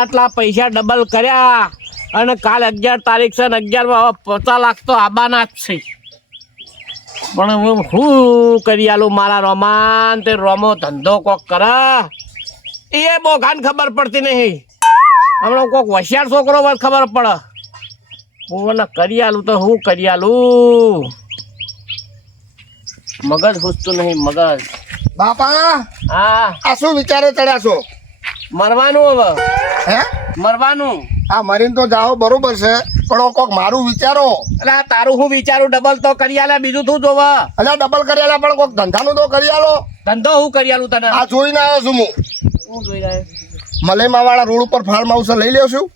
આટલા પૈસા ડબલ કર્યા અને કાલ 11 તારીખ છે ને 11 50 લાખ તો આબાના જ છે. પણ હું કરી આલું મારા રોમાન તે રોમો ધંધો કોક કરે એ બોઘાન ખબર પડતી નહીં. હમણાં કોક હોશિયાર છોકરો બસ ખબર પડે. હું કરી આલું તો હું કરી આલું. મગજ પૂછતું નહીં મગજ. બાપા હા આ શું વિચારે ચડ્યા છો? મરવાનું હવે. હે મરવાનું. આ મરીને તો જાઓ બરોબર છે પણ કોક મારું વિચારો. એટલે તારું હું વિચારું ડબલ તો કરી આલે બીજું તું જોવે. એટલે ડબલ કરી આલે પણ કોક ધંધાનું તો કરી આલો. ધંધો હું કરી આલું તને. આ જોઈને આવ્યો છું હું. હું જોઈ રહ્યો. મલેમા વાળા રોડ ઉપર ફાર્મ હાઉસ લઈ લ્યો છું.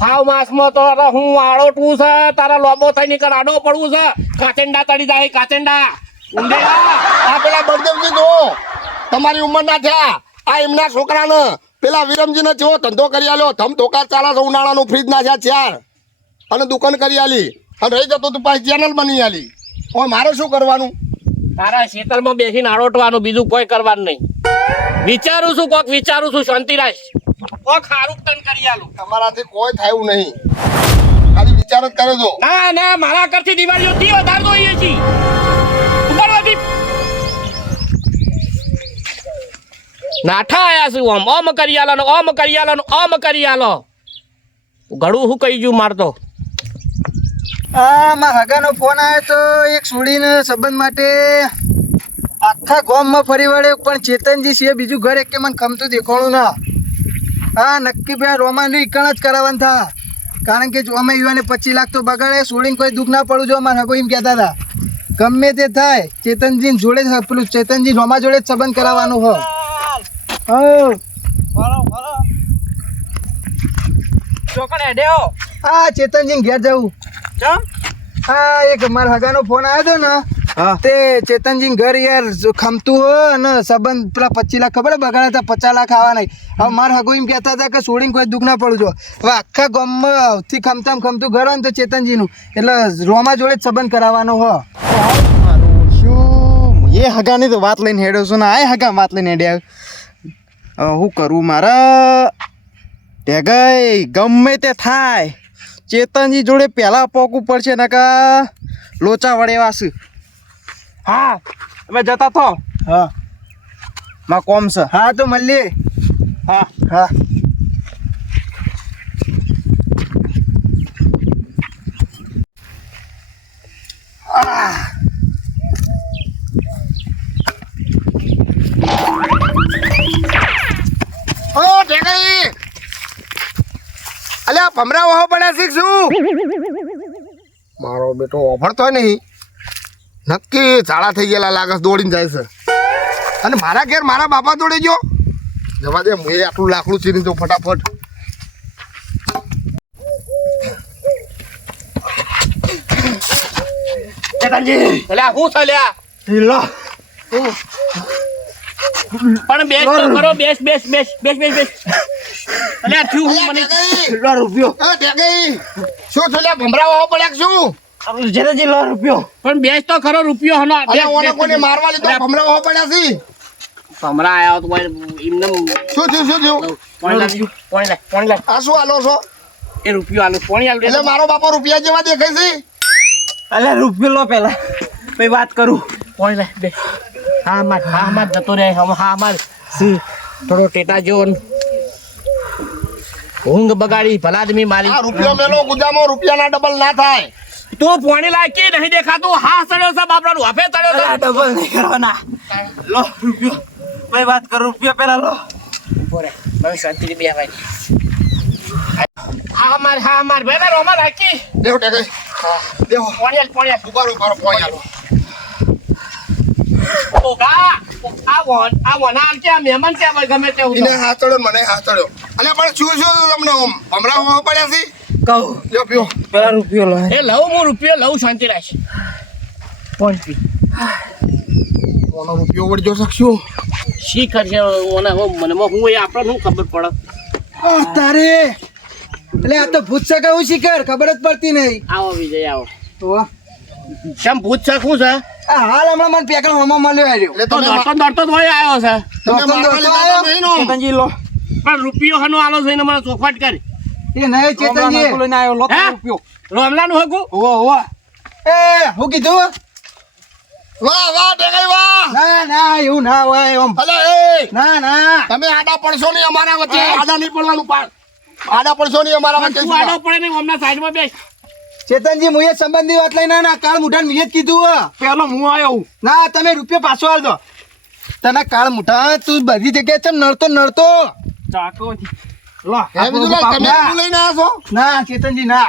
ફાવ માસમાં તો હું આડોટવું છે તારા લોબો થઈને કર આડો પડવું છે. કાચેંડા તળી જાય કાચેંડા ઊંડેડા. આ પેલા બળદેવજી જો તમારી ઉંમર ના થયા આ એમના છોકરાને પેલા વિરમજીને જેવો ધંધો કરી આલ્યો. ધમ ધોકા ચાલે છે ઉનાળાનું ફ્રીજ નાખ્યા 4 અને દુકાન કરી આલી અને રહી જતો તું પાછી ચેનલ બની આલી. હવે મારે શું કરવાનું? તારા ખેતરમાં બેસીને આડોટવાનું બીજું કોઈ કરવાનું નહીં. વિચારું છું કોક વિચારું છું શાંતિ રાખ. કોક હારું તન કરી આલું. તમારાથી કોઈ થયું નહીં ખાલી વિચાર જ કરે છો. ના ના મારા કરતી દિવાળીઓ થી વધારે જોઈએ છી. ઉપરથી નાઠા આયા છે ઓમ કરી આલો ઓમ કરી આલો ઓમ કરી આલો. ઘડું હું કહી ગયું મારતો. મારા હગાનો ફોન આવ્યો તો એક છોડીને સંબંધ માટે આખા ગામમાં ફરી વળ્યો પણ ચેતનજી છે બીજું ઘર એક કે મને ખમતું દેખાણું ના. હા નક્કી ભાઈ રોમાનું ઈકણ જ કરાવવાનું થા કારણ કે અમે યુવાને 25 લાખ તો બગાડે છોડીને કોઈ દુઃખ ના પડવું જો મારા હગો એમ કહેતા હતા. ગમે તે થાય ચેતનજી જોડે જ પેલું ચેતનજી રોમા જોડે જ સંબંધ કરાવવાનું હો. હા ચેતનજી ઘેર જવું. હા એક મારા હગાનો ફોન આવ્યો હતો ને તે ચેતનજી ઘર યાર ખમતું હોય અને સંબંધ પેલા 25 લાખ ખબર બગાડ્યા હતા 50 લાખ આવવા નહીં. હવે મારા હગો એમ કહેતા હતા કે છોડીને કોઈ દુઃખ ના પડવું જો. હવે આખા ગામમાં સૌથી ખમતું ઘર હોય ને તો ચેતનજીનું એટલે રોમા જોડે જ સંબંધ કરાવવાનો હો. શું એ હગાની તો વાત લઈને હેડ્યો છું ને આ હગા વાત લઈને હેડ્યા. શું કરું મારા ટેગાઈ ગમે તે થાય ચેતનજી જોડે પહેલાં પોકવું પડશે ને કા લોચા વળેવા છે. હા હવે જતા તો. હા માં કોમ છે. હા તો મળીએ. હા હા ઓ ઠેકાઈ અલ્યા ભમરા વાહો પડ્યા શીખશું. મારો બેટો ઓફરતો નહીં નક્કી ઝાડા થઈ ગયેલા લાગે દોડીને જાય છે અને મારા ઘેર મારા બાપા જોડે ગયો જવા દે હું આટલું લાકડું ચીરી દઉં ફટાફટ. અલ્યા હું થલ્યા પણ બેસ તો કરો બેસ બેસ બેસ બેસ બેસ બેસ. અલ્યા થયું હું મને રૂપિયો શું છો લ્યા ભમરા વાહો પડ્યા શું? ચેતનજી રૂપિયો પણ બેસ તો ખરો રૂપિયો હનો. અલ્યા ઓને કોને મારવા લીધો ભમરા વાહો પડ્યા છે. ભમરા આયા તો એમને શું થયું પાણી લાવ. આ શું આલો છો? એ રૂપિયો આલો પાણી આલો. એટલે મારો બાપો રૂપિયા જેવા દેખાય છે. અલે રૂપિયો લો પેલા પછી વાત કરું. પાણી લાવ બે. હા માર જતો રહે હા માર થોડો ટેટા જેવો ઊંઘ બગાડી ભલા આદમી મારી. આ રૂપિયો મેલો ગુજામો રૂપિયાના ડબલ ના થાય. તું પાણી લાય કે નહીં દેખાતું. હા ચડ્યો છે બાપરાનું હફે ચડ્યો છે. ડબલ નહીં કરવાના. લો રૂપિયો પછી વાત કરું. રૂપિયો પેલા લો. બોરે મને શાંતિથી બેહવાય. હા માર બેટા રોમા રાખી દેવો ટેકાઈ દેવો પાણી આલ ઉભારો પોઈ આલો. ઓગા આ વના કે આ મહેમાન કે ગમે તે એને હાથ ચડ્યો મને હાથ ચડ્યો. અલ્યા પણ શું તમને ઓમ ભમરા વાહો પડ્યા છે? કહું લ્યો પીઓ પેલા રૂપિયો લો. એ લઉં હું રૂપિયો લઉં શાંતિ રાખ. કોનો રૂપિયો વળજો શકશું? શી કરશે મને હું એ આપણને શું ખબર પડે. તારે એટલે આ તો ભૂત છે કહું શીખર ખબર જ પડતી નહીં. આવો વિજય આવો. તો કેમ ભૂત છે શું છે? આ હાલ હમણાં મને પેકડ હોમાં મળ્યો આવ્યો. એટલે તો તમે દોડતો જ વળી આવ્યો છે. તમે મારવા લીધા તો નહીં નો. ચેતનજી લો પણ રૂપિયો હનો આલો છે એને મને ચોખવટ કરી એ નહીં ચેતનજી હે? રોમલાનું હગું એ હું કીધું વાહ વાહ ટેકાઈ વાહ ના ના એવું ના હોય ઓમ અલે એ ના ના તમે આડા પડશો નહીં અમારા વચ્ચે આડા નહીં પડવાનું પાડ આડા પડશો નહીં અમારા વચ્ચે તું આડો પડે ને હમણાં સાઈડમાં બેસ ચેતનજી મુએ સંબંધી વાત લઈને ના કાળ મુઠા મેં જ કીધું પેલો હું આવ્યો ના તમે રૂપિયો પાછો આલ દો તને કાળ મુઠા તું બધી જગ્યાએ ચમ નડતો ચાકો હે વિજુલાલ તમે શું લઈને આવ્યા છો ના ચેતનજી ના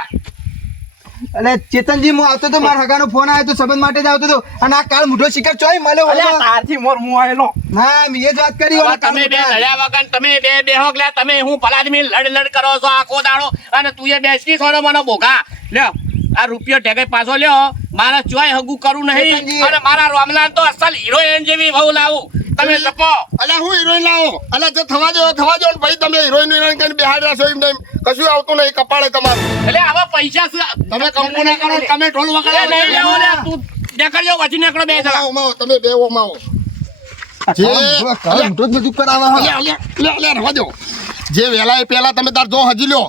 અલે ચેતનજી હું આવતો તો મારા હગાનો ફોન આવ્યો તો સંબંધ માટે જ આવતો તો અને આ કાળ મુઠો શિકાર ચોય મળ્યો અલ્યા તારથી મોર હું આવેલો ના મેં જ વાત કરી હવે તમે બે લડ્યા વગર તમે બે બેહો લે તમે હું પલાદમી લડ કરો છો આખો દાડો અને તું એ બેસકી છો ને મને બોકા લ્યો આ રૂપિયો ટેકે પાછો લ્યો મારા ચોય હગું કરું નહીં ચેતનજી. અને મારા રોમલાન તો અસલ હિરોઈન જેવી વહુ લાવું તમે લપો અલે હું હિરોઈન લાવો અલે જે થવા દો ને ભાઈ તમે હિરોઈન હિરોઈન કઈને બેહાડ રહેશો એમ નહીં કશું આવતું નહીં કપાળે તમારું એટલે આવા પૈસા તમે કંકુ ના કરો તમે ઢોલ વગાડો નહીં લેવો લે તું નીકળજો વચ્ચે નીકળો બે જણા માવો માવો તમે બે ઓ માવો કાળ મુઠો જ બધું કરાવે લે રવા દો જે વેલા એ પહેલા તમે તાર જો હજી લ્યો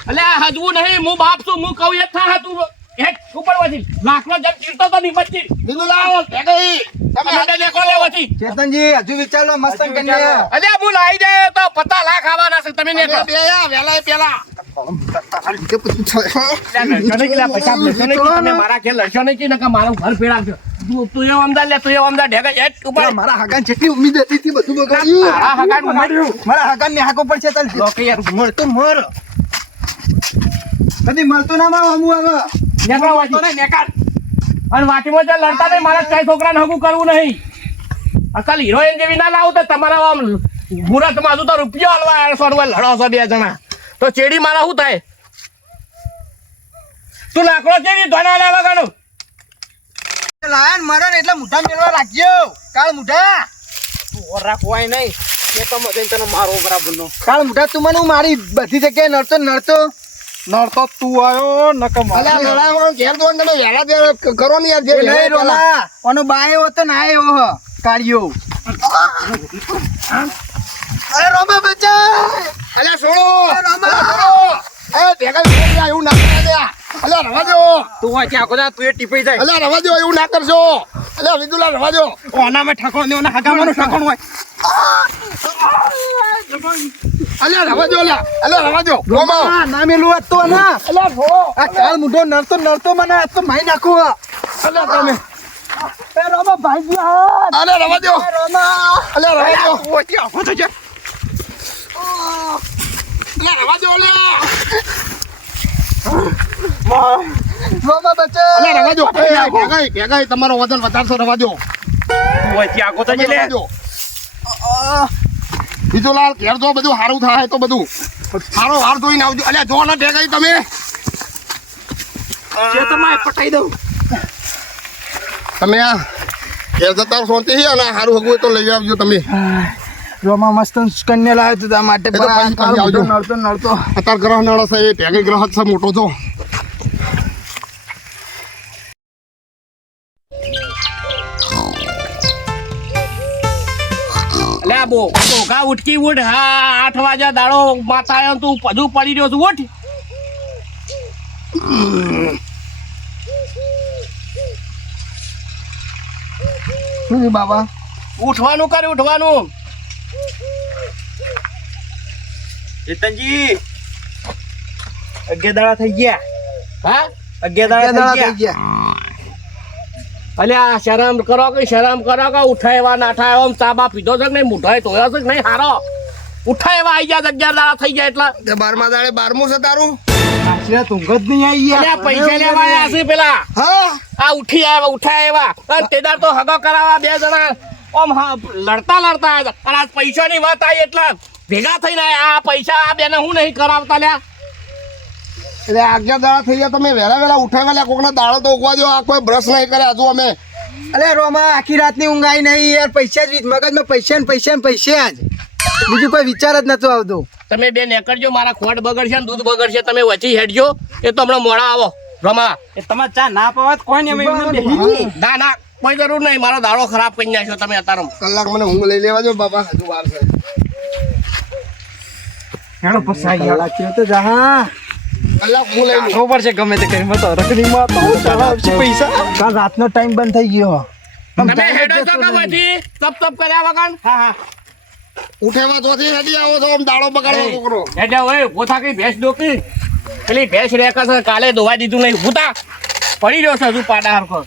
એટલે આ હજવું નહીં હું બાપ છું હું કહું એ થા તું હેટ ઉપર વધી લાખનો જમ ચીરતો તો નહીં બચી વિજુલાલ ટેકાઈ તમે બે નીકળો લે વચ્ચે ચેતનજી હજુ વિચાર લો મસ્ત કન્યા અલ્યા હું લાવી દે તો પતા લાખ આવવાના છે તમે નીકળો બે વેલા એ પહેલા તમે મારા ઘેર લડશો નહીં કે નકા મારું ઘર ફેરાવશો તું એવો અમદાર લે તું એવો અમદાર ઢેગા હેટ ઉપર મારા હગાન જેટલી ઉમ્મીદ હતી તે બધું બગાડ્યું તારા હગાન ઉમાડ્યું. મારા હગાન ને હાકો પડશે તાલ લોકે યાર મળતો મર કદી મળતો ના માં અમુ હવે નીકળો વાંચી અને વાટીમાં જો લડતા નહીં મારા ચાઈ છોકરાને હગું કરવું નહીં અસલ હિરોઈન જેવી ના લાવું તો તમારા આમ મુહૂર્તમાં હજુ તો રૂપિયો હાલવા આળસો લડો છો બે જણા તો ચેડી મારા શું થાય તું લાકડો ચેડી ધોના લેવા ગાડું લાયન મરણ એટલે મુઠા મેળવા રાખજો કાળ મુઠા રાખવાય નહીં એ તો મજે તને મારો બરાબરનો કાળ મુઠા તું મને મારી બધી જગ્યાએ નડતો તું આવ્યો નકમ અલ્યા લડાવવાનો ઘેર દો ને તમે વેલા દે કરો ને યાર જે વેલા નહીં રોલા ઓનો બાયો હતો ને આયો હ કાળિયો અરે રોમા બચા અલ્યા છોડો રામા. એ ભેગા ભેગા એવું ના કરવા દે અલ્યા રવા દો તું વાંચી આખો દા તું એ ટીપાઈ જાય અલ્યા રવા દો એવું ના કરશો અલ્યા વિદુલા રવા દો ઓનામાં ઠાકોર ને ઓના હગામાનું ઠાકોર હોય અલ્યા રવા દો અલ્યા રવા દો રોમા ના ના મેલું હતો ના અલ્યા છોડો આ કાળ મુઠો નડતો મને આ તો માઈ નાખું અલ્યા તમે એ રોમા ભાઈ ગયા અલ્યા રવા દો રોમા અલ્યા રવા દો ઓછી આખો તો છે અલ્યા રવા દો અલ્યા રોમા બચા અલ્યા રવા દો ભેગા તમારો વજન વધારશો રવા દો તું ઓછી આખો તો છે લે રવા દો વિજુલાલ ઘેર જો બધું સારું થાય તો બધું સારો વાર જોઈને આવજો અલ્યા જો ને ભેગા તમે જે તમારે પટાઈ દઉં તમે આ ઘેર જતા શાંતિ છે અને સારું હગું હોય તો લઈ આવજો તમે રોમા મસ્ત કન્યા લાવ્યો તો તા માટે એ તો પણ આ પછી આવજો. નડતો અત્યારે ગ્રહ નડે છે એ ભેગી ગ્રહ જ છે મોટો છો લે બોગા ઉઠકી ઉઠ હા 8 વાગ્યા દાડો માથા આવ્યો તું બધું પડી રહ્યો છું ઉઠ શું બાબા ઉઠવાનું કરે ઉઠવાનું ચેતનજી 11 દાડા થઈ ગયા હા 11 દાડા થઈ ગયા અલ્યા શરમ કરો કે ઉઠાયવા નાઠા એમ તાબા પીધો છે કે નહીં મુઠાય તોયો છે કે નહીં હારો ઉઠાયવા આવી ગયા 11 દાડા થઈ ગયા એટલા તે 12મા દાડે 12મું છે તારું આશરે તું જ નહીં આવી અલ્યા પૈસા લેવા આવ્યા છે પેલા હા આ ઉઠાય અને તેદાર તો હગો કરાવવા બે જણા ઓમ લડતા આવ્યા અને આ પૈસાની વાત આવી એટલે ભેગા થઈને આયા. આ પૈસા આ બેને હું નહીં કરાવતા લ્યા એટલે 11 દાડા થઈ ગયા તમે વહેલા ઉઠાવેલા કોકના દાડો તો ઉગવા દો આ કોઈ બ્રશ નહીં કરે હજુ અમે અલે રોમા આખી રાતની ઊંઘ આવી નહીં યાર પૈસા જ મગજમાં પૈસા જ બીજું કોઈ વિચાર જ નતો આવતો તમે બે નેકળજો મારા ખોટ બગડશે ને દૂધ બગડશે તમે વચ્ચે હેડજો એ તો હમણાં મોડા આવો રમા એ તમારે ચા ના પાવત કોઈ ને અમે એમને બેહી ના કોઈ જરૂર નહીં મારો દાડો ખરાબ કરી નાખ્યો તમે અત્યારે કલાક મને ઊંઘ લઈ લેવા દો બાપા હજુ વાર છે હેડો પસાઈ ગયા કલાક થયો તો જા અલ્યા હું લઈ લઉં. ખબર છે ગમે તે કરીને તો રખડીમાં તો ચલાવશે પૈસા કાલ રાતનો ટાઈમ બંધ થઈ ગયો તમે હેડો છો કે પછી તપ કર્યા વગર હા હા ઉઠેવા તોથી હેડી આવો છો આમ દાડો બગાડવા છોકરો હેડે ઓય પોથા કઈ ભેંસ ડોકી પેલી ભેંસ રેકા છે કાલે દોવા દીધું નહીં ભૂતા પડી રહ્યો છે હજુ પાડા હરખો